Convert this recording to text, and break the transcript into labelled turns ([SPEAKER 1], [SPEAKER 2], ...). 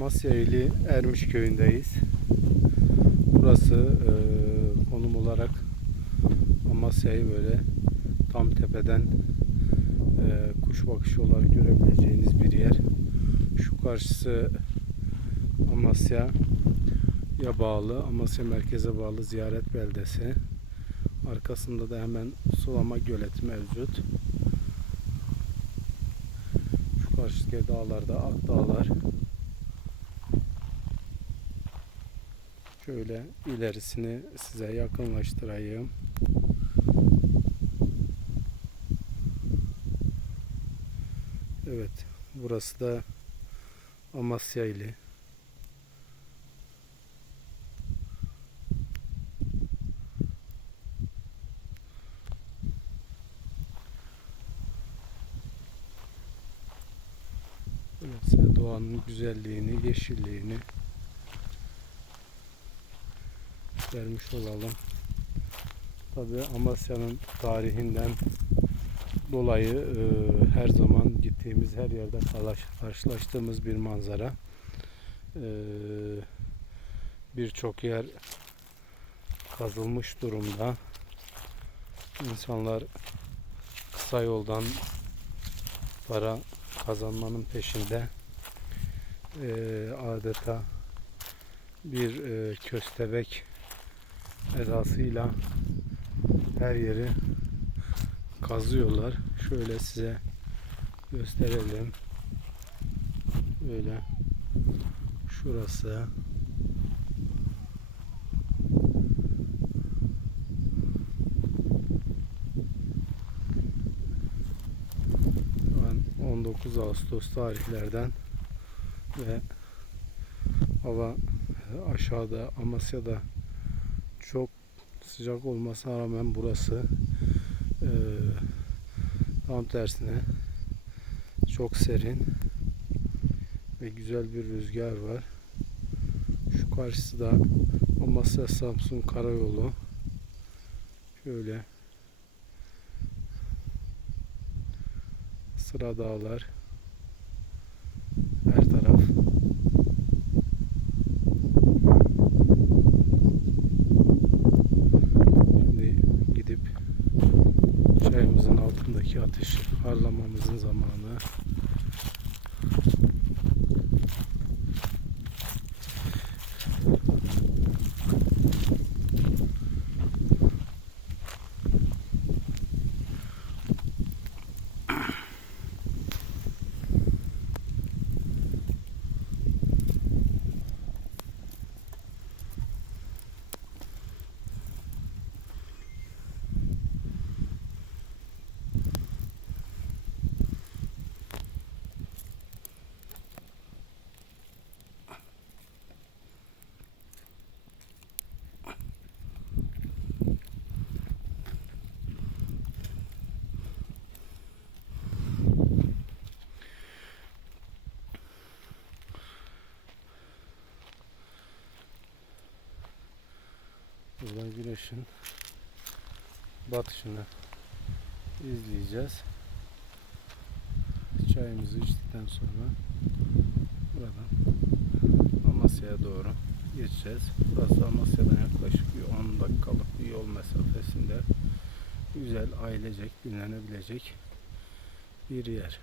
[SPEAKER 1] Amasya ili Ermiş köyündeyiz. Burası e, konum olarak Amasya'yı böyle tam tepeden e, kuş bakışı olarak görebileceğiniz bir yer. Şu karşısı Amasya ya bağlı, Amasya merkeze bağlı ziyaret beldesi. Arkasında da hemen sulama göleti mevcut. Şu karşıdaki dağlarda Ak Dağlar. Şöyle ilerisini size yakınlaştırayım. Evet, burası da Amasya ili. Size doğanın güzelliğini, yeşilliğini vermiş olalım. Tabi Amasya'nın tarihinden dolayı e, her zaman gittiğimiz her yerde karş- karşılaştığımız bir manzara. E, Birçok yer kazılmış durumda. İnsanlar kısa yoldan para kazanmanın peşinde e, adeta bir e, köstebek edasıyla her yeri kazıyorlar. Şöyle size gösterelim. Böyle şurası Şu an 19 Ağustos tarihlerden ve hava aşağıda Amasya'da çok sıcak olmasına rağmen burası e, tam tersine çok serin ve güzel bir rüzgar var. Şu karşısı da Amasya Samsun Karayolu. Şöyle sıra dağlar ateşi harlamamızın zamanı. Buradan güneşin batışını izleyeceğiz. Çayımızı içtikten sonra buradan Amasya'ya doğru geçeceğiz. Burası Amasya'dan yaklaşık bir 10 dakikalık bir yol mesafesinde güzel ailecek dinlenebilecek bir yer.